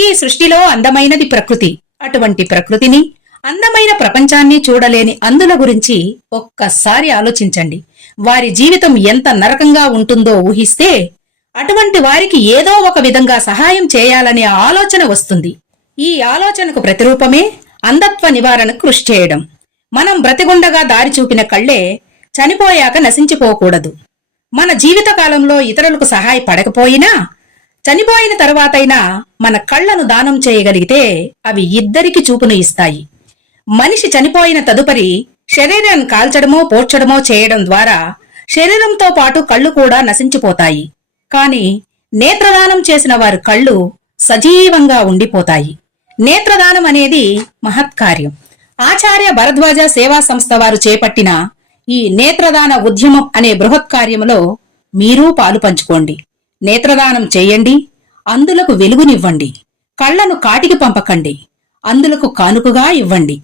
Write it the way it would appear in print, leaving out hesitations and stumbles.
ఈ సృష్టిలో అందమైనది ప్రకృతి. అటువంటి ప్రకృతిని, అందమైన ప్రపంచాన్ని చూడలేని అందుల గురించి ఒక్కసారి ఆలోచించండి. వారి జీవితం ఎంత నరకంగా ఉంటుందో ఊహిస్తే అటువంటి వారికి ఏదో ఒక విధంగా సహాయం చేయాలనే ఆలోచన వస్తుంది. ఈ ఆలోచనకు ప్రతిరూపమే అంధత్వ నివారణకు కృషి చేయడం. మనం బ్రతిగుండగా దారి చూపిన కళ్లే చనిపోయాక నశించిపోకూడదు. మన జీవితకాలంలో ఇతరులకు సహాయపడకపోయినా చనిపోయిన తరువాతైనా మన కళ్లను దానం చేయగలిగితే అవి ఇద్దరికి చూపును ఇస్తాయి. మనిషి చనిపోయిన తదుపరి శరీరాన్ని కాల్చడమో పోడ్చడమో చేయడం ద్వారా శరీరంతో పాటు కళ్ళు కూడా నశించిపోతాయి. కాని నేత్రదానం చేసిన వారి కళ్ళు సజీవంగా ఉండిపోతాయి. నేత్రదానం అనేది మహత్కార్యం. ఆచార్య భరద్వాజ సేవా సంస్థ వారు చేపట్టిన ఈ నేత్రదాన ఉద్యమం అనే బృహత్కార్యంలో మీరూ పాలు పంచుకోండి. నేత్రదానం చేయండి, అందులకు వెలుగునివ్వండి. కళ్లను కాటికి పంపకండి, అందులకు కానుకగా ఇవ్వండి.